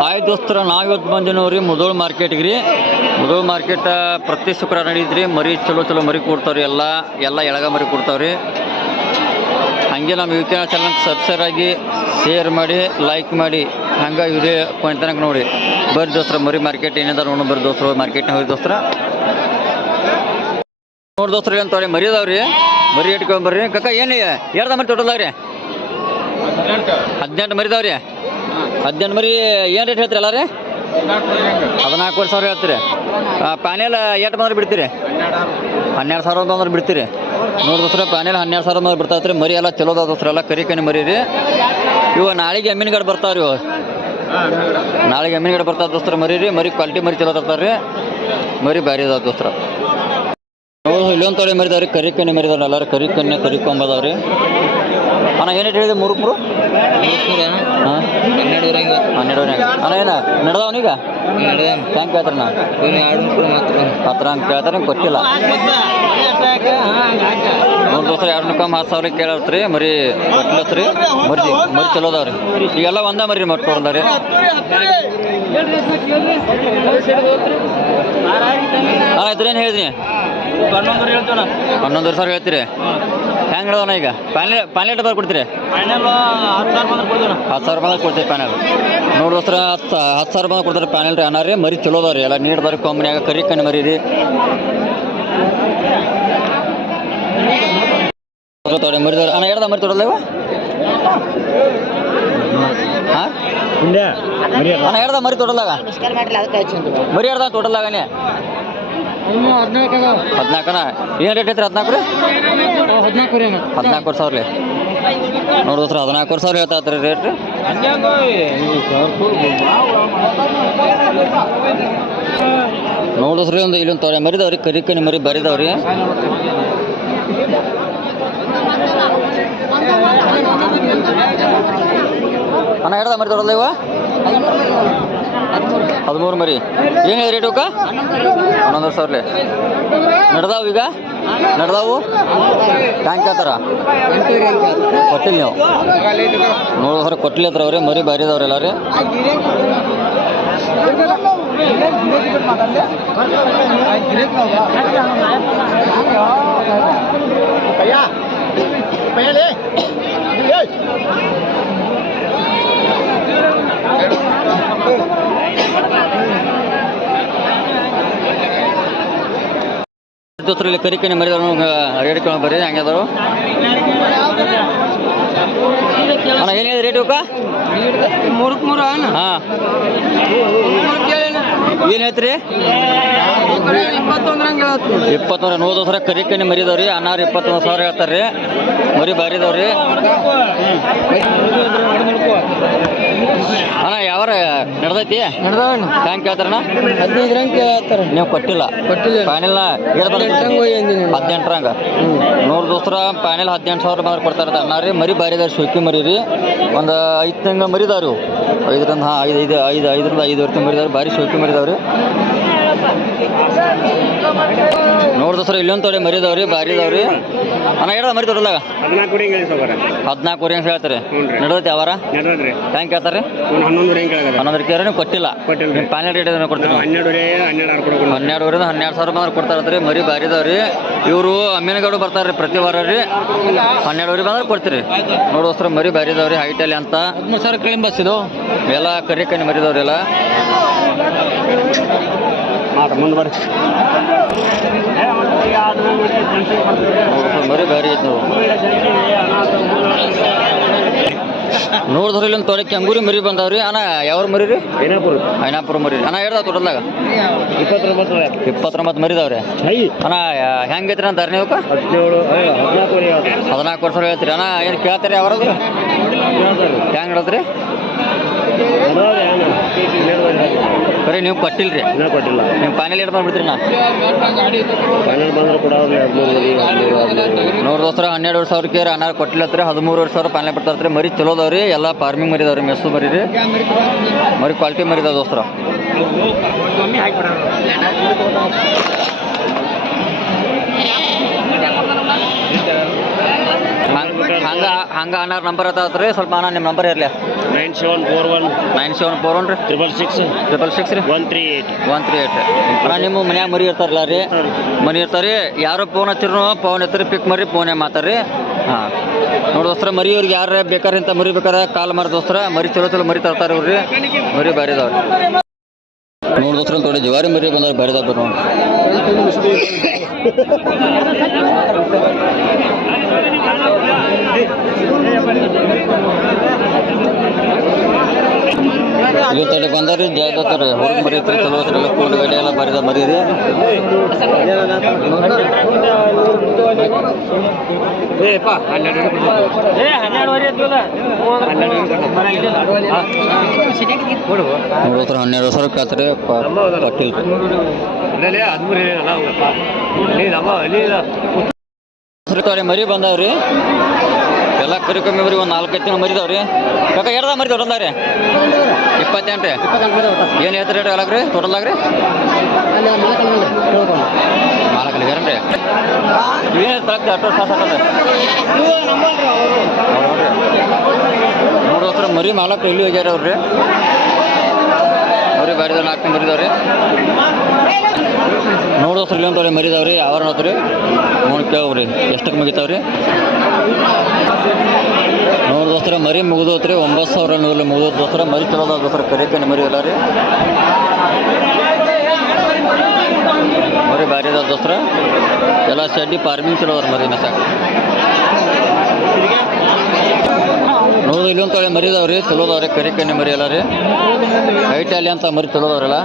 Hi ದೋಸ್ತರ, ನಾವು ಇವತ್ತು ಬಂದಿನವ್ರಿ ಮುದೋಳ್ ಮಾರ್ಕೆಟಿಗೆ ರೀ. ಮುದೋಳ್ ಮಾರ್ಕೆಟ್ ಪ್ರತಿ ಶುಕ್ರವಾರ ನಡೀತ್ರಿ. ಮರಿ ಚಲೋ ಚಲೋ ಮರಿ ಕೊಡ್ತಾವ್ರಿ, ಎಲ್ಲ ಎಲ್ಲ ಎಳಗ ಮರಿ ಕೊಡ್ತಾವ್ರಿ. ಹಂಗೆ ನಮ್ಮ ಯೂಟ್ಯೂಬ್ ಚಾನಲ್ ಸಬ್ಸ್ಕ್ರೈಬ್ ಆಗಿ ಶೇರ್ ಮಾಡಿ ಲೈಕ್ ಮಾಡಿ, ಹಂಗೆ ಇದೇ ಪಾಯಿಂಟ್ ತನಕ ನೋಡಿ. ಬರ್ರಿ ದೋಸ್ತರ, ಮರಿ ಮಾರ್ಕೆಟ್ ಏನಿದೆ ನೋಡೋಣ, ಬರ್ರಿ ದೋಸ್ತರ ಮಾರ್ಕೆಟ್ ಹೋಗಿ ದೋಸ್ತರ. ನೋಡಿ ದೋಸ್ತರ ಏನು ತೊಗೊಳಿ ಮರಿ ಅದಾವ್ರಿ. ಮರಿ ಇಟ್ಕೊಂಡ್ ಬರ್ರಿ. ಕಕ್ಕ, ಏನು ಎರಡು ಮರಿ ತೊಟ್ಟದಾವ್ರಿ ಹದಿನೆಂಟು ಮರಿ ಇದಾವ್ರಿ ಹದಿನೆಂಟು ಮರಿ ಏನು ರೇಟ್ ಹೇಳ್ತೀರಿ ಅಲ್ಲ ರೀ ಹದಿನಾಲ್ಕುವರೆ ಸಾವಿರ ಹೇಳ್ತೀರಿ. ಪ್ಯಾನೆಲ್ ಎಷ್ಟು ಬಂದ್ರೆ ಬಿಡ್ತೀರಿ? ಹನ್ನೆರಡು ಸಾವಿರ ಬಂದ್ರೆ ಬಿಡ್ತೀರಿ. ನೂರು ದೋಸ್ರ ಪ್ಯಾನೆಲ್ ಹನ್ನೆರಡು ಸಾವಿರ ಬಂದ್ರೆ ರೀ. ಮರಿ ಎಲ್ಲ ಚಲೋ ಅದಾವ ದೋಸ್ರ, ಎಲ್ಲ ಕರಿ ಕಣಿ ಮರಿ ರೀ. ಇವ ನಾಳೆಗೆ ಎಮ್ಮಿನ ಗಡ್ ಬರ್ತಾವ್ರಿ ಇವು. ನಾಳೆಗೆ ಎಮ್ಮಿನ ಗಡ್ ಬರ್ತಾ ದೋಸ್ತರ ಮರಿ ರೀ. ಮರಿ ಕ್ವಾಲಿಟಿ ಮರಿ ಚಲೋ ತರ್ತಾರೆ ರೀ. ಮರಿ ಬ್ಯಾರಿ ಅದಾವ ದೋಸ್ತರ ಇಲ್ಲೊಂದು ತೊಳೆ ಮರಿದಾವ್ರಿ ಕರಿ ಕಣ್ಣಿ ಮರಿದಾವ್ರಿ ಎಲ್ಲರೂ ಕರಿ ಕಣ್ಣೆ, ಕರಿ ಕೊಂಬದಾವ್ರಿ ಅಣ್ಣ, ಏನೇ ಹೇಳಿದೆ? ಮೂರು ಮೂರು? ಹಾಂ? ಹನ್ನೆರಡುವರೆ ಅಣ್ಣ, ಏನ? ನಡೆದವನೀಗ ಹೇಳ್ತಾರೆ ನಾ ಹತ್ರ ಹಂಗೆ ಕೇಳ್ತಾರೆ ಕೊಟ್ಟಿಲ್ಲ ಮೂರು ದಿವಸ ಎರಡು ಕಮ್ಮಿ ಹತ್ತು ಸಾವಿರ ಕೇಳತ್ರಿ, ಮರಿ ಕೊಟ್ಟಿಲತ್ರಿ ಮರಿ ಮರಿ ಚಲೋ ಅದಾವ್ರಿ. ಈಗೆಲ್ಲ ಒಂದೇ ಮರಿ ಮಟ್ಟು ಆಯ್ತು ಅಣ್ಣ, ಇದ್ರೇನು ಹೇಳಿದ್ನಿ ಹನ್ನೊಂದು ಸಾವಿರ ಹೇಳ್ತೀರಿ? ಹೆಂಗೆ ಹೇಳೋಣ ಈಗ? ಪ್ಯಾನೆಲ್ ಪ್ಯಾನೆಲ್ ಬರ್ದು ಕೊಡ್ತೀರಿ? ಹತ್ತು ಸಾವಿರ ಬಂದಾಗ ಕೊಡ್ತೀವಿ ಪ್ಯಾನೆಲ್ ನೋಡಿ ದೋಸ್ತರ ಹತ್ತು ಹತ್ತು ಸಾವಿರ ಬಂದಾಗ ಕೊಡ್ತಾರೆ ಪ್ಯಾನೆಲ್ ರೀ. ಅನ್ನ ರೀ ಮರಿ ಚಲೋ ಅದಾವ ರೀ. ಎಲ್ಲ ನೀರು ಬರೀ ಕಂಪ್ನಿಯಾಗ ಕರಿ ಕಣ್ಣು ಮರಿ ರೀ. ತೊಡೆ ಮರಿ ಅಣ್ಣ ಹೇಳ್ದ ಮರಿ ತೊಡಲ್ಲ ಇವ? ಹಾಂ? ಅಣ್ಣ ಹೇಳ್ದ ಮರಿ ತೊಡಲಾಗ ಮರಿ ಹೇಳ್ದ ತೊಡಲಾಗನೇ ಹದಿನಾಲ್ಕನ? ಏನು ರೇಟ್ ಐತ್ರಿ ಹದಿನಾಲ್ಕು ರೀ ಹದಿನಾಲ್ಕು ಸಾವಿರ ರೀ ನೋಡಿ ಸರ್ ಹದಿನಾಲ್ಕು ಸಾವಿರ ಹೇಳ್ತಾ ರೀ ರೇಟ್ ರೀ ಸರ್ ಒಂದು ಇಲ್ಲೊಂದು ತೊಡೆ ಮರಿದವ್ರಿ ಕರಿ ಕನಿ ಮರಿ ಬರಿದವ್ರಿ ಅಣ್ಣ ಹೇಳ್ದ ಮರಿ ತೊಡಲ್ಲ ಇವ? ಹದಿಮೂರು ಮರಿ ಏನು ರೇಟ್ ಅವಕ್ಕ ಹನ್ನೊಂದು ಸಾವಿರ ನಡ್ದಾವ ಈಗ ನಡ್ದಾವು ಟ್ಯಾಂಕ್ ಆತರ ಕೊಟ್ಟಿಲ್ಲ ನೀವು ನೋಡೋ ಸರ್ ಕೊಟ್ಟಿಲ್ಲ ಹತ್ರ ಅವ್ರಿ ಮರಿ ಬಾರಿ ಅದಾವ್ರಿ ಎಲ್ಲ ರೀ ಜೊತೆಲಿ ಕರಿ ಕಣ್ಣಿ ಮರಿದವ್ರು ರೇಟ್ ಬರ್ರಿ ಹಂಗೆ ಅದಾರು ಅಣ್ಣ ಏನಿದೆ ರೇಟ್ ಇವಕ್ಕ ಮೂರಕ್ಕೆ ಮೂರು ಹಾಂ. ಏನು ಹೇಳ್ತೀರಿ? ಇಪ್ಪತ್ತೊಂದ್ರ ನೂರು ಸಾವಿರ ಕರಿ ಕಣ್ಣಿ ಮರಿದವ್ರಿ ಅನ್ನಾರು ಇಪ್ಪತ್ತೊಂದು ಸಾವಿರ ಹೇಳ್ತಾರ್ರಿ. ಮರಿ ಬಾರಿ ಇದಾವ್ರಿ ಅಣ್ಣ ಯಾವಾರ ನಡ್ದೈತಿ? ಹ್ಯಾಂಗ ಟ್ಯಾಂಕ್ ಕೇಳ್ತಾರಣ್ಣ? ಹದಿನೈದು ರಂಗ್ ಕೇಳ್ತಾರ. ನೀವು ಕೊಟ್ಟಿಲ್ಲ. ಕೊಟ್ಟಿಲ್ಲ. ಅಂದಿನಿ ನಾನು. ಹದಿನೆಂಟರಂಗ. ನೂರು ದೋಸ್ತರ ಪ್ಯಾನೆಲ್ ಹದಿನೆಂಟು ಸಾವಿರ ಬಂದ್ರೆ ಕೊಡ್ತಾರೆ ಅನ್ನಾರಿ. ಮರಿ ಬಾರಿ ಇದಾರೆ ಶೋಕಿ ಮರಿ ರೀ ಒಂದು ಐದು ತಿಂಗ ಮರಿದಾರು ಐದರಿಂದ ಹಾಂ ಐದು ಐದು ಐದು ಐದರಿಂದ ಐದು ವರ್ಷ ಮರಿದಾರು ಭಾರಿ ಶೋಕಿ ಮರಿದಾವ್ರಿ. agora ನೋಡ್ ಸರ್ ಇಲ್ಲೊಂದು ತೊಡೆ ಮರಿದವ್ರಿ ಬಾರಿ ಇದಾವ್ರಿ ಅಣ್ಣ ಹೇಳ ಮರಿ ತೊಡಲಾಗ ಹದಿನಾಲ್ಕು ಸೌಕರ ಹದಿನಾಲ್ಕು ಹೆಂಗೆ ಹೇಳ್ತಾರೆ. ನಡದೈತಿ ಟ್ಯಾಂಕ್ ಹೇಳ್ತಾರೆ ಒಂದು ಹನ್ನೊಂದು ಕೇಳಿ ನೀವು ಕೊಟ್ಟಿಲ್ಲ. ನಿಮ್ಮ ಪ್ಯಾನೆಲ್ ರೇಟ್ ಇದನ್ನ ಕೊಡ್ತೀವಿ. ಹನ್ನೆರಡು ಹನ್ನೆರಡುವರೆಯಿಂದ ಹನ್ನೆರಡು ಸಾವಿರ ಬಂದ್ರೆ ಕೊಡ್ತಾರತ್ರಿ ಮರಿ ಬಾರಿ ಇದಾವ್ರಿ ಇವರು ಅಮ್ಮಿನಗೌಡ ಬರ್ತಾರೆ ಪ್ರತಿ ವಾರ ರೀ. ಹನ್ನೆರಡುವರೆ ಬಂದ್ರೆ ಕೊಡ್ತೀರಿ. ನೋಡೋಸ್ರ ಮರಿ ಬಾರಿ ಇದಾವ್ರಿ ಹೈಟಲ್ಲಿ ಅಂತ. ಹದಿಮೂರು ಸಾವಿರ ಕಡಿಮೆ ಬಸ್ ಇದು. ಎಲ್ಲ ಕರಿ ಕಣ್ಣಿ ಮರಿದವ್ರಿ ಎಲ್ಲ ಮಾತ್ರ ಮುಂದೆ ಬರ್ರಿ. ಬರೀ ಮರಿ ಬಾರಿ ಐತೆ ನಾವು ನೋಡಿದ್ರೆ ಇಲ್ಲೊಂದು ತೊಡಕ್ಕೆ ಅಂಗೂರಿ ಮರಿ ಬಂದಾವ್ರಿ. ಅಣ್ಣ ಯಾವ ಮರಿ ರೀ? ಐನಾಪುರ. ಐನಾಪುರ ಮರಿ ಅಣ್ಣ ಹೇಳ್ದ ತೋಟದಾಗ? ಇಪ್ಪತ್ತೊಂಬತ್ತು ಮರಿದಾವ್ರಿ. ಅಣ್ಣ ಹೆಂಗೈತ್ರಿ ಅಂತ ನೀವು ಹದಿನಾಲ್ಕು ವರೆ ವರ್ಷ ಹೇಳ್ತೀರಿ. ಅಣ್ಣ ಏನು ಕೇಳ್ತಾರೆ ಯಾವ್ದು ಹೆಂಗ್ ಹೇಳತ್ರಿ ಬರೀ ನೀವು ಕೊಟ್ಟಿಲ್ರಿ. ಇನ್ನೂ ಕೊಟ್ಟಿಲ್ಲ. ನೀವು ಫೈನಲ್ ಏಟ್ ಬಂದ್ಬಿಡ್ತೀರಿ ನಾ. ಫೈನಲ್ ಬಂದ್ರೆ ಕೂಡ ಒಂದು ಎರಡು ಮೂರು ವರೆ ಹದಿಮೂರು ಹದಿಮೂರು ನೂರು ದೋಸ್ತರ ಹನ್ನೆರಡು ಸಾವಿರಕ್ಕೆ ಅನ್ನಾರು ಕೊಟ್ಟಿಲ್ಲತ್ರಿ ಹದಿಮೂರುವರೆ ಸಾವಿರ ಫೈನಲ್ ಬಿಡ್ತಾರೆ ಮರಿ ಚಲೋ ಅದಾವ್ರಿ ಎಲ್ಲ ಫಾರ್ಮಿಂಗ್ ಮರಿದವ್ರಿ ಮೆಸು ಮೆಸ್ಸು ಮರಿ ರೀ ಮರಿ ಕ್ವಾಲಿಟಿ ಮರಿದ ದೋಸ್ತರ. ಹಂಗ ಹಂಗ ಅನ್ನಾರ ನಂಬರ್ ಅದಾವ್ರಿ ಸ್ವಲ್ಪ ಅನ್ನ ನಿಮ್ಮ ನಂಬರ್ ಇರಲಿ nine seven four one nine seven four one ರೀ. ತ್ರಿಬಲ್ ಸಿಕ್ಸ್ ಟ್ರಿಪಲ್ ಸಿಕ್ಸ್ ರೀ. One three eight one three eight ಅಣ್ಣ ನಿಮ್ಮ ಮನ್ಯಾಗ ಮರಿ ಇರ್ತಾರಲ್ಲ ರೀ? ಮನಿ ಇರ್ತಾರೆ ಯಾರೋ ಫೋನ್ ಹಚ್ಚಿರು ಫೋನ್ ಹತ್ತಿರ ಪಿಕ್ ಮಾಡ್ರಿ ಫೋನೇ ಮಾತಾಡ್ರಿ. ಹಾಂ. ನೋಡಿ ದೋಸ್ತರ ಮರಿ ಇವ್ರಿಗೆ ಯಾರ ಬೇಕಾರ ಅಂತ ಮರಿ ಬೇಕಾರೆ ಕಾಲ್ ಮಾಡಿ ದೋಸ್ತರ. ಮರಿ ಚಲೋ ಚಲೋ ಮರಿ ತರ್ತಾರೆ ಇವ್ರಿ ಮರಿ ಬಾರಿ ಇದಾವ್ರಿ ನೋಡಿ ದೋಸ್ತರ ತೊಡೆ ಜವಾರಿ ಮರಿ ಬಂದವ್ರು ಬಾರಿ ಇದಾವ ನೋಡಿ. ತಡೆ ಬಂದಾರಿ ಜಾಯ್ದಾತಾರೆ ಹೊರಗೆ ಚಲೋ ಹತ್ರ ಕೂಲ್ ಗಾಡಿ ಎಲ್ಲ ಬಾರಿ ಇದಾವ ಮರಿ ರೀ ನೋಡೋತ್ರ ಹನ್ನೆರಡು ಸಾವಿರ ಕಾತ್ರಿ ಪಟ್ಟಿಲ್ ಮರಿ ಬಂದಾವ್ರಿ ಎಲ್ಲ ಕರಿ ಕಮ್ಮಿ ಮರಿ ಒಂದು ನಾಲ್ಕೈದು ತಿಂಗಳು ಮರಿದಾವ್ರಿ ಕಾಕ ಎರಡ ರೀ ಏನು ಹೇಳ್ತಾರೆ ರೇಟ್ ಆಗಲ್ಲ ರೀ ಟೋಟಲ್ ಆಗ್ರಿ? ನಾಲ್ಕು ಗ್ಯಾರಂಟಿ ಏನು ತಲಕ್ಕೆ ಅಷ್ಟು ಸಾಕು ಸಾಕಲ್ಲ ನೋಡೋತ್ರ ಮರಿ ಮಾಲಕ್ಕೆ ಇಲ್ಲಿ ಹೋಗ್ಯಾರ ಅವ್ರಿ ಮರಿ ಬಾರಿದವ್ರು ನಾಲ್ಕು ಮರಿದವ್ರಿ. ನೋಡೋತ್ರ ಇಲ್ಲಿ ಅಂತವ್ರಿ ಮರಿದವ್ರಿ ಯಾವ್ರಿ ನೋಡ್ರಿ ನೋಡಿ ಎಷ್ಟಕ್ಕೆ ಮುಗಿತಾವ್ರಿ? ನೋಡಿದೋಸ್ತ್ರ ಮರಿ ಮುಗಿದೋತ್ರಿ, ಒಂಬತ್ತು ಸಾವಿರ ನೂರಲ್ಲಿ ಮುಗಿದೋತ್ ದೋಸ್ತರ. ಮರಿ ಚಲೋದ ದೋಸ್ತರ ಕರಿಕನೆ ಮರಿ ಇಲ್ಲ ರೀ. ಮರಿ ಭಾರಿ ಅದ ದೋಸ್ತರ. ಎಲ್ಲ ಶೆಡ್ಡಿ ಫಾರ್ಮಿಂಗ್ ಚಲೋ ಮರಿನ ಮರಿ ಮೆಸ ನೋಡಿ ಇಲ್ಲೊಂದು ತೊಳೆ ಮರಿ ಚಲೋದವ್ರಿ ಕರಿ ಕಣ್ಣಿ ಮರಿ ಎಲ್ಲ ರೀ. ಹೈಟ್ ಅಲ್ಲಿ ಅಂತ ಮರಿ ಚಲೋ ಅದಾವ್ರಲ್ಲ.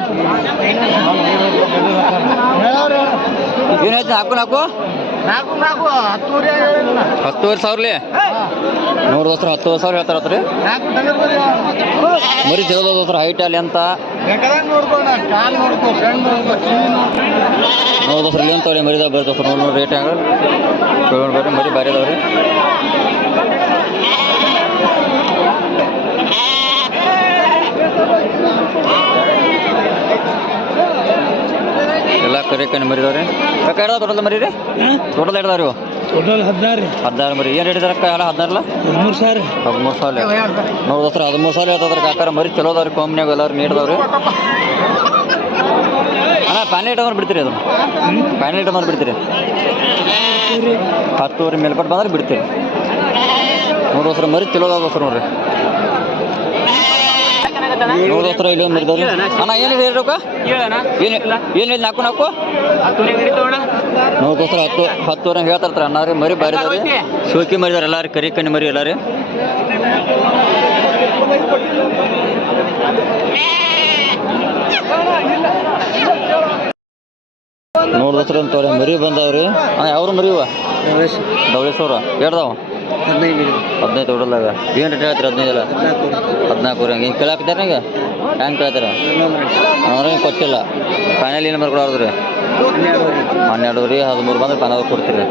ಏನಾಯ್ತು ಹಾಕು ನಾಲ್ಕು ಹತ್ತುವರೆ ಸಾವಿರ ನೋಡು ದೋಸ್ತರ ಹತ್ತುವರೆ ಸಾವಿರ ಹೇಳ್ತಾರತ್ರಿ. ಮರಿ ಚಲೋ ದೋಸ್ತರ ಹೈಟ್ ಅಲ್ಲಿ ಅಂತ ನೋಡು ದೋಸ್ತರ ಇಲ್ಲಿ ಅಂತವ್ರಿ ಮರಿದ ಬರ್ರಿ ದೋಸ್ತರ ನೋಡಿ ನೋಡಿ ರೇಟ್ ಹೆಂಗ? ಕೇಳೋಣ ಬರ್ರಿ ಮರಿ ಬಾರಿ ಅದಾವ್ರಿ. ಎಲ್ಲ ಕರಿ ಕಣ್ಣು ಮರಿದವ್ರಿ. ಕಾಕ ಹಿಡ್ದ ಟೋಟಲ್ ಮರಿ ರೀ? ಟೋಟಲ್ ಹಿಡ್ದಾವ್ರಿ ರೀ ಟೋಟಲ್ ಹದಿನಾರು ರೀ. ಹದಿನಾರು ಮರಿ. ಏನು ಹಿಡಿದಾರಕ್ಕ ಎಲ್ಲ ಹದಿನಾರಲ್ಲ? ಹದಿಮೂರು ಸಾವಿರ. ಹದಿಮೂರು ಸಾವಿರ. ನೋಡಿ ದೋಸ್ತರ ಹದಿಮೂರು ಸಾವಿರ ಹೇಳ್ತದ್ರಿ ಕಾಕಾರ ಮರಿ ಚಲೋ ಅದಾವ್ರಿ ಕಂಪ್ನಿಯಾಗ ಎಲ್ಲಾರು ನೀಡ್ದವ್ರಿ. ಅಣ್ಣ ಪ್ಯಾನ್ ಐಟಮ್ ಬಿಡ್ತೀರಿ ಅದು. ಪ್ಯಾನ್ ಐಟಮ್ ಅಂದ್ರೆ ಬಿಡ್ತೀರಿ. ಹತ್ತುವರೆ ಮೇಲ್ಪಟ್ಟು ಬಂದ್ರೆ ಬಿಡ್ತೀರಿ. ನೋಡಿ ದೋಸ್ತರ ಮರಿ ಚಲೋ ಅದಾವ ದೋಸ್ತರ ನೋಡ್ರಿ. ನೋಡಿ ದೋಸ್ತರ ಇಲ್ಲಿ ಒಂದು ಮರಿದವ್ರಿ ಅಣ್ಣ ಏನಿದೆ ಹೇಳ್ರಕ್ಕ ಏನು ಏನಿದೆ ನಾಲ್ಕು ನಾಲ್ಕು? ನೋಡಿ ಹತ್ತು ಹತ್ತು ಹತ್ತುವರೆ ಹೇಳ್ತಾರ ಅಣ್ಣ ರೀ ಮರಿ ಬಾರಿ ಸೂಕಿ ಶೋಕಿ ಮರಿದಾರೆ ಎಲ್ಲಾರು ಕರಿ ಕಣ್ಣಿ ಮರಿ ಎಲ್ಲಾರಿ. ರೀ ನೋಡಿದ್ರೆ ಅಂತವ್ರೆ ಮರಿ ಬಂದಾವ್ರಿ. ಅಣ್ಣ ಯಾವ್ರು ಮರಿವ ಡವಳೇಶ್ವರ ಎರಡ್ದಾವ ಹದಿನೈದು ಹದಿನೈದು ಏನು ರೇಟ್ ಹೇಳ್ತೀರಿ ಹದಿನೈದಲ್ಲ ಹದಿನಾಲ್ಕು. ಹಂಗೆ ಹಿಂಗೆ ಕೇಳಾಕ್ತಾರ ಈಗ ಹೆಂಗೆ ಕೇಳ್ತಾರೆ? ಅವ್ರ ಹಿಂಗೆ ಕೊಟ್ಟಿಲ್ಲ. ಫೈನಲ್ ಏನು ಬರ್ಕೊಡೋದು ರೀ ಹನ್ನೆರಡು ರೀ ಹದಿಮೂರು ಬಂದ್ರೆ ಫೈನಲ್ ಕೊಡ್ತೀರಿ.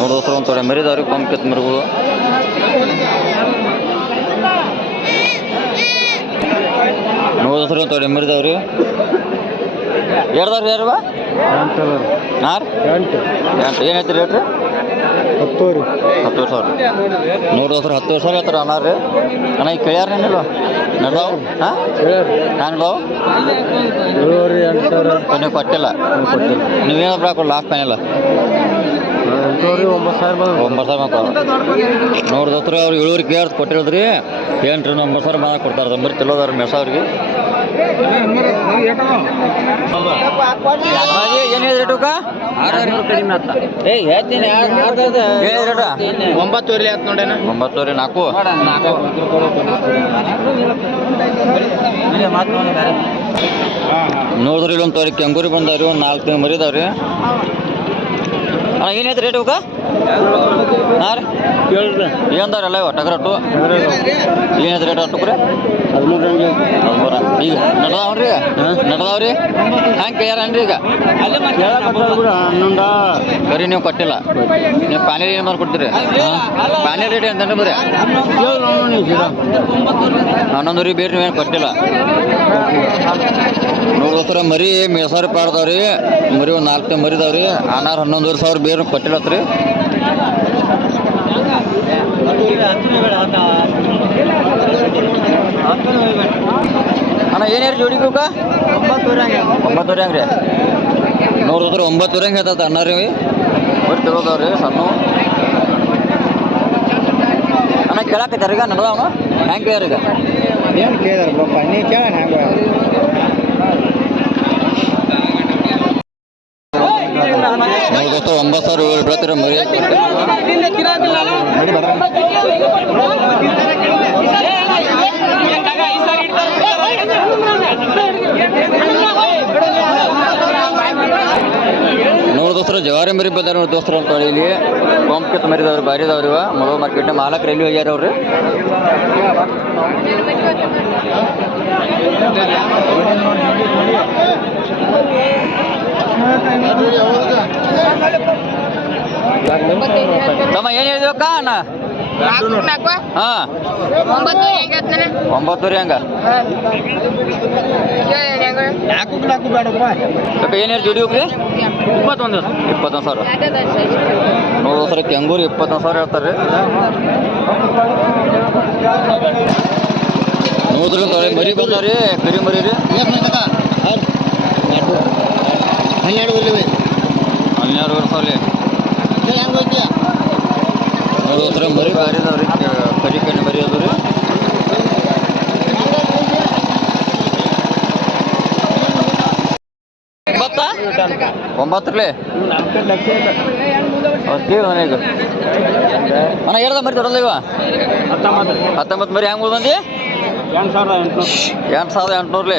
ನೋಡೋಸ್ರ ಒಂದು ತೊಡೆ ಮರಿದವ್ರಿಗೆ ಪಂಪ್ ಕೆತ್ತ ಮರಿಗಳು ನೋಡೋಸ್ರ ಒಂದು ತೊಡೆ ಮರಿದಾವ್ರಿ. ಎರಡ್ದಾವ್ರಿ ಯಾರು ಹಾಂ ಎಂಟು ಏನು ಹೇಳ್ತೀರಿ ರೇಟ್ ರೀ ಹತ್ತು ಹತ್ತುವರೆ ಸಾವಿರ. ನೂರು ದೋಸ್ರು ಹತ್ತು ಸಾವಿರ ಹೇಳ್ತಾರೆ ಅಣ್ಣ ರೀ ಅಣ್ಣ ಈಗ ಕೇಳ್ಯಾರ ಏನಿಲ್ಲ? ನಡ್ದಾವ್? ಹಾಂ? ಏಳುವರೆ ಎಂಟು ಸಾವಿರ. ನೀವು ಕೊಟ್ಟಿಲ್ಲ. ನೀವೇನು ಬಿಡಾಕ ಲಾಸ್ಟ್ ಫೈನಲ್ ಒಂಬತ್ತು ಸಾವಿರ ಒಂಬತ್ತು ಸಾವಿರ ನೋಡಿದ್ರೆ ಅವ್ರು ಇಳುವರಿ ಕೇಳ್ದು ಕೊಟ್ಟಿರೋದ್ರಿ. ಎಂಟು ಒಂಬತ್ತು ಸಾವಿರ ಬಂದಾಗ ಕೊಡ್ತಾರೆ. ನಂಬರ್ ತಿಳೋದಾರ ಮೆಸ ಅವ್ರಿಗೆ ಏನು ಹೇಳಿದ್ರಿ ಟೂಕ? ರೇಟ ಒಂಬತ್ತುವರೆ ಆಯ್ತು ನೋಡೇನ? ಒಂಬತ್ತುವರೆ ನಾಲ್ಕು. ನೋಡಿದ್ರಿ ಇಲ್ಲೊಂದು ತೋರಿ ಕೆಂಗೂರಿ ಬಂದಾವ್ರಿ ಒಂದು ನಾಲ್ಕು ತಿಂಗ್ ಮರಿದಾವ್ರಿ. ಅಣ್ಣ ಏನೈತೆ ರೇಟ್ ಇವಕ್ಕ ಹಾಂ ರೀ. ಏನದಾವ್ರಿ ಎಲ್ಲ ಇವ ಟಗರಟ್ಟು ಏನೈತೆ ರೇಟ್ ಅಟ್ಟುಕ್ರಿ ಹದಿಮೂರು ಹದಿಮೂರ ಈಗ ನಡ್ದಾವ್ರಿ ನಡ್ದಾವ್ರಿ? ಹ್ಯಾಂಗೆ ಕೇಳ್ಯಾರನ್ರಿ ಈಗ? ಬರೀ ನೀವು ಕೊಟ್ಟಿಲ್ಲ. ನೀವು ಪ್ಯಾನೆಲ್ ಏನು ಮಾಡಿ ಕೊಡ್ತೀರಿ? ರೇಟ್ ಅಂತಂದ್ರೆ ಬರೀ ಹನ್ನೊಂದು ರೀ ಬೇರೆ ನೀವೇನು ಕೊಟ್ಟಿಲ್ಲ. ನೋಡೋತ್ರ ಮರಿ ಮೇಸಾರಿ ಪಾಡ್ದಾವ್ರಿ ಮರಿ ಒಂದು ನಾಲ್ಕು ಮರಿದಾವ್ರಿ ಅನಾರು ಹನ್ನೊಂದುವರೆ ಸಾವಿರ ಬೇರೆ ಕೊಟ್ಟಿಲ್ಲತ್ರಿ ಅಣ್ಣ ಏನೇರಿ ಜೋಡಿ ಕೂಕ ಒಂಬತ್ತುವರೆ ಹಂಗ್ರಿ ನೋಡಿದ್ರೆ ಒಂಬತ್ತುವರೆ ಹಂಗೆ ಹೇಳ್ತದ ಅಣ್ಣ ರೀ ಒಟ್ಟು ತಿಳೋದವ್ರಿ ಸಣ್ಣ. ಅಣ್ಣ ಕೇಳಾಕತ್ತಾರ ಈಗ ನಡ್ದವನು ಹೆಂಗೆ ಕೇಳ್ಯಾರ ಈಗ? ಏನು ಕೇಳಿದಾರ ಪಾಪ ನೀ ಕೇಳ ಹ್ಯಾಂಗ ದೋಸ್ತ ಒಂಬತ್ತು ಸಾವಿರ ಮರಿ. ನೋಡಿ ದೋಸ್ತರ ಜವಾರಿ ಮರಿ ಬಂದಾರ ನೋಡಿ ದೋಸ್ತರ ಅಂತ ಹೇಳಿ ಇಲ್ಲಿ. ಪಂಪ್ಕಿತ್ ಮರಿದವ್ರು ಬಾರಿದವ್ರಿವ ಇವ. ಮಾರ್ಕೆಟ್ ಮಾಲಕ್ ರೈಲ್ವೆ ಹೋಗ್ಯಾರ ಅವ್ರಿ? ತಮ್ಮ ಏನು ಹೇಳಿದ್ವಕ್ಕ ಅಣ್ಣ ಹಾಂ. ಒಂಬತ್ತು ರೀ ಒಂಬತ್ತುವರೆ ಹಂಗ? ಏನ್ ಹೇಳಿ ಜೋಡಿ ಹೋಗ್ರಿ ಇಪ್ಪತ್ತೊಂದು ಇಪ್ಪತ್ತೊಂದು ಸಾವಿರ. ನೋಡೋ ಸರ್ ಕೆಂಗೂರು ಇಪ್ಪತ್ತೊಂದು ಸಾವಿರ ಹೇಳ್ತಾರೆ. ನೋಡ್ರಿ ಮರಿ ಬಂದಾವ್ರಿ ಕರಿ ಮರಿ ರೀ ಹನ್ನೆರಡು ಬರ್ಲಿವೆ ಹನ್ನೆರಡು ವರ್ಷ ಹೆಂಗೆ ಹೋಗ್ತೀಯ ಮರಿ ಭಾರಿ ಇದಾವ್ರಿ ಕ- ಕರಿ ಕಣ್ಣು ಮರಿ ಅದು ರೀ. ಒಂಬತ್ತ ಒಂಬತ್ತರಲ್ಲಿ ಕೇಳಿ ಮನೆಗೆ ಅಣ್ಣ ಹೇಳ್ದ ಮರಿ ಇವ. ಹತ್ತೊಂಬತ್ತು ಹತ್ತೊಂಬತ್ತು ಮರಿ ಹೆಂಗೆ ಉಳ್ದಂದಿ? ಎಂಟು ಸಾವಿರದ ಎಂಟುನೂರು. ಎಂಟು ಸಾವಿರದ ಎಂಟುನೂರ್ಲಿ.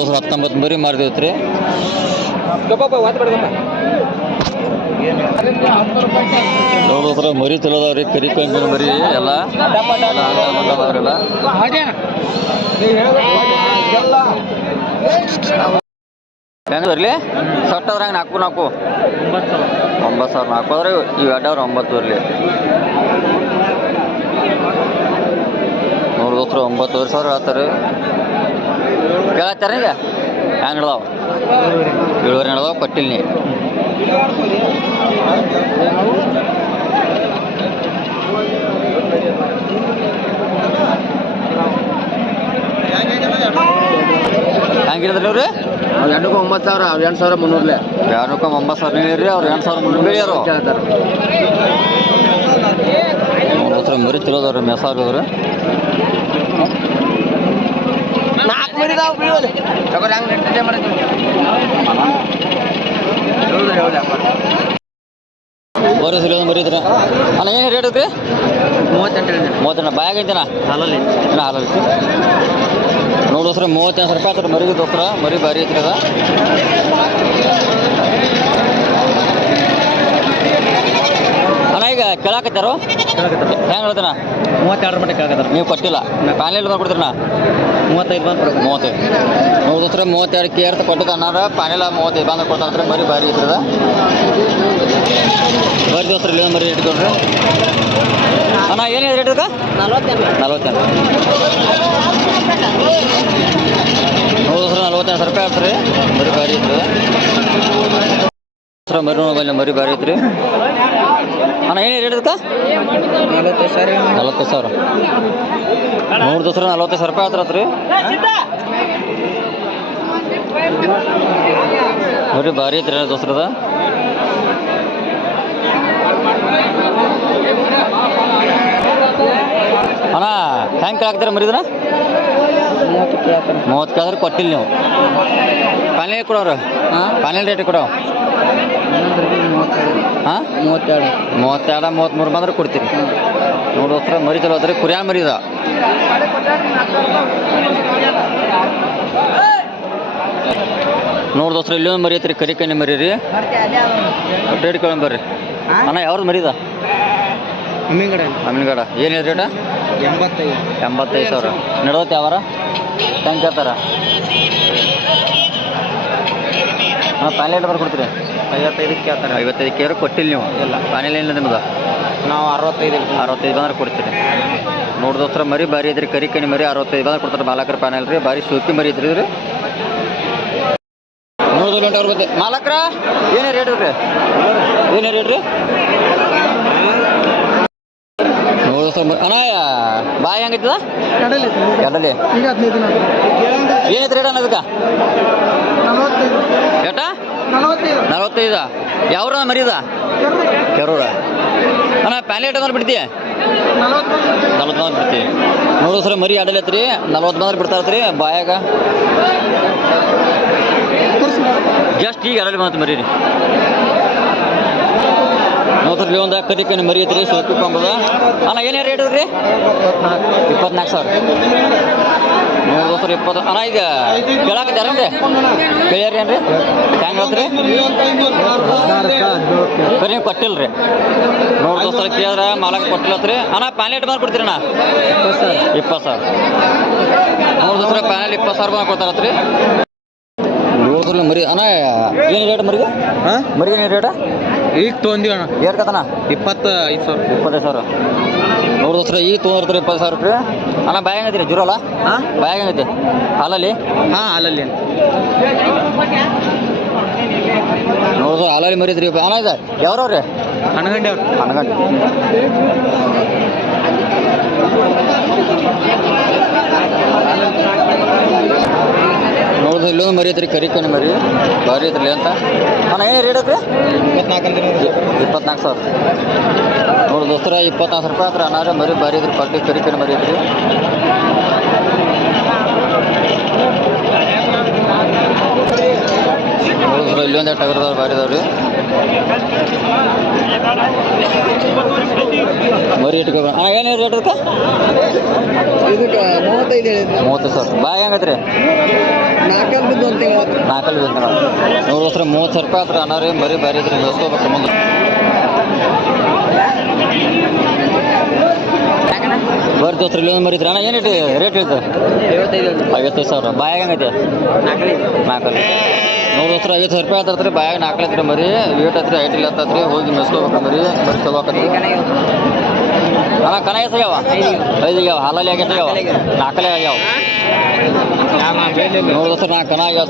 ಸರ್, ಹತ್ತೊಂಬತ್ತು ಮರಿ ಮಾರಿದೇವ್ರಿ ನೋಡಿದ್ರೆ ಮರಿ ಮರಿ ತಿಳೋದವ್ರಿ ಕರಿ ಕಂಗಿನ ಮರಿ ಎಲ್ಲ. ಬರ್ಲಿ ಹೆಂಗೆ ಬರಲಿ ಸಟ್ ಅದ್ರ ಹಂಗೆ ನಾಲ್ಕು ನಾಲ್ಕು. ಒಂಬತ್ತು ಸಾವಿರ. ನಾಲ್ಕು. ಆದ್ರೆ ಇವು ಅಡ್ಡವ್ರ ಒಂಬತ್ತು ಬರಲಿ ದೋಸ್ರು ಒಂಬತ್ತುವರೆ ಸಾವಿರ ಹೇಳ್ತಾರೆ. ಕೇಳತ್ತಾರ ಈಗ? ಹೆಂಗೆ ನಡ್ದಾವ ಏಳುವರೆ ನಡ್ದಾವ ಕೊಟ್ಟಿಲ್ಲ ನೀ ಹೆಂಗಿರಿದ್ರಿ ಇವ್ರಿ? ಅವು ಎಂಟಕ್ಕೆ ಒಂಬತ್ತು ಸಾವಿರ ಅವ್ರು ಎಂಟು ಸಾವಿರ ಮುನ್ನೂರ್ಲೆ. ಎರಡಕ್ಕೆ ಒಂಬತ್ತು ಸಾವಿರ ನೀವು ಅವ್ರು ಎಂಟು ಸಾವಿರ ಮುನ್ನೂರು ಬೆಳೆಯೋರು ಕೇಳ್ತಾರೆ. ಹತ್ರ ಮರಿ ತಿಳೋದವ್ರಿ ಮೆಸಾರದವ್ರು ನಾಲ್ಕು ಮರಿ ಇದಾವೆ ಬೀಳೋಲೆ ತಗೋರಿ ಹಂಗೆ ಮಾಡಿದ್ವಿ. ಹೌದು ಅಣ್ಣ ಏನು ರೇಟ್ ಐತ್ರಿ? ಮೂವತ್ತೆಂಟು ಮೂವತ್ತೆಂಟು ಬಾಯಾಗ ಐತೆನಾ? ಹಾಲಲ್ಲಿ. ನೋಡು ದೋಸ್ರ ಮೂವತ್ತೆಂಟು ರೂಪಾಯಿ ಆತ್ರಿ ಮರಿಗೆ ದೋಸ್ರ ಮರಿ ಬಾರಿ ಐತ್ರಿ ಅದ. ಅಣ್ಣ ಈಗ ಕೇಳಾಕತ್ತಾರೋ? ಹೆಂಗೆ ಹೇಳ್ತಾನ ಮೂವತ್ತೆರಡು ಮಟ್ಟಕ್ಕೆ ಕೇಳ್ಕತ್ತಾರ ನೀವು ಕೊಟ್ಟಿಲ್ಲ ಪ್ಯಾನಲ್ ಕೊಡ್ತೀರಣ್ಣ? ಮೂವತ್ತೈದು ಬಂದು ಮೂವತ್ತೈದು. ನೋಡಿದ್ರೆ ದೋಸ್ರ ಮೂವತ್ತೆರಡು ಕೆ ಅಂತ ಕೊಟ್ಟಿದ್ದ ಅನ್ನಾರ ಪ್ಯಾನೆಲ ಮೂವತ್ತೈದು ಬಂದು ಕೊಡ್ತಾರೆ ಮರಿ ಭಾರಿ ಇರ್ತದ ಬರೀ ಬರ್ರಿ ಇಲ್ಲ ಮರಿ ಇಟ್ಕೊಳ್ರಿ. ಅಣ್ಣ ಏನೇನು ರೇಟ್ ಇದಕ್ಕೆ ನಲ್ವತ್ತೆಂಟು. ನಲ್ವತ್ತೆಂಟು. ನೋಡಿದ್ರೆ ನಲ್ವತ್ತೆಂಟು ರೂಪಾಯಿ ಆಗ್ತದೆ ಮರಿ ಭಾರಿ ಸರ್ ಮರಿ ನೋಡಬಲ್ಲಿ ಮರಿ ಭಾರಿ ಐತ್ರಿ. ಅಣ್ಣ, ಏನು ರೇಟ್ ಇದಕ್ಕೆ? ನಲವತ್ತೈದು ಸಾವಿರ. ಮೂರು ದೋಸ್ರ ನಲವತ್ತೈದು ಸಾವಿರ ರೂಪಾಯಿ ಆತ್ರ ರೀ ನೋಡ್ರಿ ಭಾರಿ ಐತ್ರಿ ದೋಸ್ರದ. ಅಣ್ಣ, ಹೆಂಗೆ ಕೇಳಾಕ್ತೀರ ಕೇಳ್ತಾರೆ ಮೂವತ್ತು ಕೇಳಿದ್ರೆ ಕೊಟ್ಟಿಲ್ಲ ನೀವು. ಪಾನೇಲಿ ಕೊಡೋರು? ಹಾಂ? ಪಾನೇಲಿ ರೇಟ್ ಕೊಡೋ? ಮೂವತ್ತೆರಡು ಹಾಂ? ಮೂವತ್ತೆರಡು. ಮೂವತ್ತೆರಡು ಮೂವತ್ತ್ಮೂರು ಬಂದ್ರೆ ಕೊಡ್ತೀರಿ. ನೋಡಿ ದೋಸ್ತರ ಮರಿ ಚಲೋ ಅದ್ರಿ ಕುರಿಯಾ ಮರಿ ಇದ ನೋಡಿ ದೋಸ್ರ ಇಲ್ಲೊಂದು ಮರಿ ಐತ್ರಿ ಕರಿ ಕಣ್ಣಿ ಮರಿ ರೀ. ರೇಟ್ ಕೇಳೋಣ ಬರ್ರಿ. ಅಣ್ಣ ಯಾವ್ದು ಮರಿ ಇದ ಹಮ್ಮಿಂಗಡ ಅಮ್ಮಿನಗಡ ಏನು ರೇಟ ಎಂಬತ್ತೈದು. ಎಂಬತ್ತೈದು ಸಾವಿರ. ನಡೋತ್ತೆ ಯಾವಾರ ಹೆಂಗೆ ಕೇಳ್ತಾರ? ಹಾಂ ಪ್ಯಾನೆಲ್ ಬರ್ಕೊಡ್ತೀರಿ. ಕೊಡ್ತೀರಿ ಐವತ್ತೈದಕ್ಕೆ ಕೇಳ್ತಾರೆ ಐವತ್ತೈದು ಕೇರು ಕೊಟ್ಟಿಲ್ಲ ನೀವು? ಇಲ್ಲ. ಪ್ಯಾನೆಲ್ ಏನಿಲ್ಲ ನಿಮ್ದು? ನಾವು ಅರವತ್ತೈದು ಅರವತ್ತೈದು ಬಂದ್ರೆ ಕೊಡ್ತೀರಿ. ನೋಡಿ ದೋಸ್ತರ ಮರಿ ಬಾರಿ ಇದ್ರಿ ಕರಿ ಕಣಿ ಮರಿ ಅರವತ್ತೈದು ಬಂದ್ರೆ ಕೊಡ್ತಾರೆ. ಬಾಲಕರ ಪ್ಯಾನೆಲ್ ರೀ ಬಾರಿ ಸೂಪಿ ಮರಿ ಇದ್ರಿ ನೋಡಿ ನೋಡಿದ್ರೆ ಬತ್ತೆ ಮಾಲಕ್ರ ಏನೇ ರೇಟ್ ರೀ ಏನೇ ರೇಟ್ ರೀ ಅಣ್ಣ ಬಾಯಿ ಹೆಂಗೈತದ ಎಡಲಿ ಈಗ ಹದಿನೈದು ದಿನ ಏನೈತೆ ರೇಟ್ ಅನ್ನೋದಕ್ಕೆ? ನಲವತ್ತೈದು ಎಟ ನಲವತ್ತೈದು. ಯಾವ್ರ ಮರಿದ ಕೆರೂರ ಅಣ್ಣ ಪ್ಯಾನ್ ಏಟ್ ಅಂದ್ರೆ ಬಿಡ್ತೀಯ? ನಲವತ್ತು ಬಂದ್ರೆ ಬಿಡ್ತೀವಿ ನೋಡು ಸರ್ ಮರಿ ಆಡಲತ್ರಿ ನಲ್ವತ್ತು ಬಂದ್ರೆ ಬಿಡ್ತಾ ಇರ್ತೀರಿ ಬಾಯಾಗ. ಜಸ್ಟ್ ಈಗ ಆಡಲಿ ಬಂತು ಮರಿ ನೋಡ್ರಿ ಒಂದು ಕದಿಕ ಮರಿ ಐತ್ರಿ. ಕೊಂಬದ ಅಣ್ಣ ಏನೇ ರೇಟ್ ರೀ? ಇಪ್ಪತ್ನಾಲ್ಕು ಸಾವಿರ. ನೋಡು ದೋಸ್ತರು ಇಪ್ಪತ್ತು ಅಣ್ಣ ಈಗ ಕೇಳಾಕತ್ತಾರೇನ್ರಿ ಕೇಳ್ಯಾರ ಏನ್ರಿ? ಹೆಂಗೆ ಹೇಳ್ತೀರಿ? ಬರೀ ನೀವು ಕೊಟ್ಟಿಲ್ಲ ರೀ ನೂರು ದೋಸ್ತರ ಕೇಳಿದ್ರೆ ಮಾಲಕ್ ಕೊಟ್ಟಿಲ್ಲತ್ರಿ. ಅಣ್ಣ ಪ್ಯಾನೆಟ್ ಬಂದು ಕೊಡ್ತೀರಿ ಅಣ್ಣ? ಇಪ್ಪತ್ತು ಸಾವಿರ. ನೂರು ದೋಸ್ತರ ಪ್ಯಾನೆಲ್ ಇಪ್ಪತ್ತು ಸಾವಿರ ಬಂದು ಕೊಡ್ತಾರತ್ರಿ. ನೋಡಿದ್ರಿ ಮರಿ ಅಣ್ಣ ಏನು ರೇಟ್ ಮರಿಗೆ? ಹಾಂ? ಮರಿಗೆ ಏನು ರೇಟ ಈಗ ತೊಗೊಂಡಿವಣ್ಣ ಅಣ್ಣ. ಏರ್ ಕತನ ಇಪ್ಪತ್ತ ಐದು ಸಾವಿರ. ಇಪ್ಪತ್ತೈದು ಸಾವಿರ. ನೋಡಿ ದೋಸ್ತರ ಈಗ ತೊಗೊಂಡಿರ್ತಾರೆ ಇಪ್ಪತ್ತು ಸಾವಿರ ರೂಪಾಯಿ ಅಣ್ಣ ಬಾಯ್ ರೀ? ಜೀರೋ ಅಲ್ಲ ಹಾಂ ಹಾಲಲ್ಲಿ? ಹಾಂ ಹಾಲಲ್ಲಿ. ನೋಡಿದ್ರೆ ಹಾಲಲ್ಲಿ ಮರಿದ್ರಿ ಅಣ್ಣ ಇದೆ ಯಾವ್ರವ್ರಿ? ಹಣಗಂಡೆ ಅವ್ರು. ಹಣಗಂಡಿ ನೋಡಿದ್ರೆ ಇಲ್ಲೊಂದು ಮರಿ ಐತ್ರಿ ಕರಿಕಣ್ಣು ಮರಿ. ಬಾರಿ ಐತ್ರಿ ಅಂತ. ಅಣ್ಣ ಏನು ರೇಟ್ ಐತ್ರಿ? ಇಪ್ಪತ್ನಾಲ್ಕು ಇಪ್ಪತ್ನಾಲ್ಕು ಸಾವಿರ. ನೋಡಿ ದೋಸ್ತರ ಇಪ್ಪತ್ನಾಲ್ಕು ರೂಪಾಯಿ ಹತ್ರ ಅನ್ನಾರ ಮರಿ ಭಾರಿ ಐತ್ರಿ ಪಟ್ಟಿ ಕರಿಕಣ್ಣು ಮರಿ ಐತ್ರಿ ಇಲ್ಲೊಂದೇ ಟಗರ್ದವ್ರು ಭಾರಿ ಇದಾವ್ರಿ ಮರಿ ಇಟ್ಕೊ ಹಾಂ ಏನು ರೇಟ್ ಅದಕ್ಕೆ ಇದಕ್ಕೆ ಮೂವತ್ತೈದು ಹೇಳಿದ್ರು. ಮೂವತ್ತು ಸಾವಿರ. ಬಾಯ್ ಹೆಂಗತ್ರಿ ನಾಲ್ಕು ಬಿದ್ದು ತಿಂಗಳು ನಾಲ್ಕಲ್ಲಿ ಬಂತ ನೂರು ವರ್ಷ ಮೂವತ್ತು ಸಾವಿರ ರೂಪಾಯಿ ಹತ್ರ ಅನ್ನಾರಿ ಮರಿ ಭಾರಿ ಇದ್ರಿ ಬೆಳೆಸ್ಕೋಬೇಕು ಮುಂದೆ. ಬರ್ರಿ ದೋಸ್ತ್ರ ಇಲ್ಲೊಂದು ಮರಿ ಇದ್ರಿ. ಅಣ್ಣ, ಏನು ರೇಟ್ ಹೇಳ್ತು ಐವತ್ತೈದು ಐವತ್ತೈದು ಸಾವಿರ. ಬಾಯಾಗ ಹೆಂಗೈತೆ? ನಾಲ್ಕಲ್ಲಿ ನೂರು ಹತ್ರ ಐವತ್ತು ಸಾವಿರ ರೂಪಾಯಿ ಆತತ್ರಿ. ಬಾಯಾಗ ನಾಲ್ಕು ಐತ್ರಿ ಮರಿ. ವೇಟ್ ಹತ್ರಿ ಐಟ್ ಇಲ್ಲ ಹತ್ತತ್ರಿ. ಹೋಗಿ ಮೆಸ್ಕೋಬೇಕು ಮರಿ. ಮರಿ ಚಲೋ ಆಕತ್ರಿ. ಅಣ್ಣ ಕನ ಐದು ಆಗ್ಯಾವ. ಹಾಲಲ್ಲಿ ಆಗೈತೆ ಆಗ್ಯಾವ? ನಾಲ್ಕಲ್ಲೇ ಆಗ್ಯಾವ. ನೂರು ದೋಸ್ತ್ರ ನಾಲ್ಕು ಕನ ಆಗ್ಯಾವ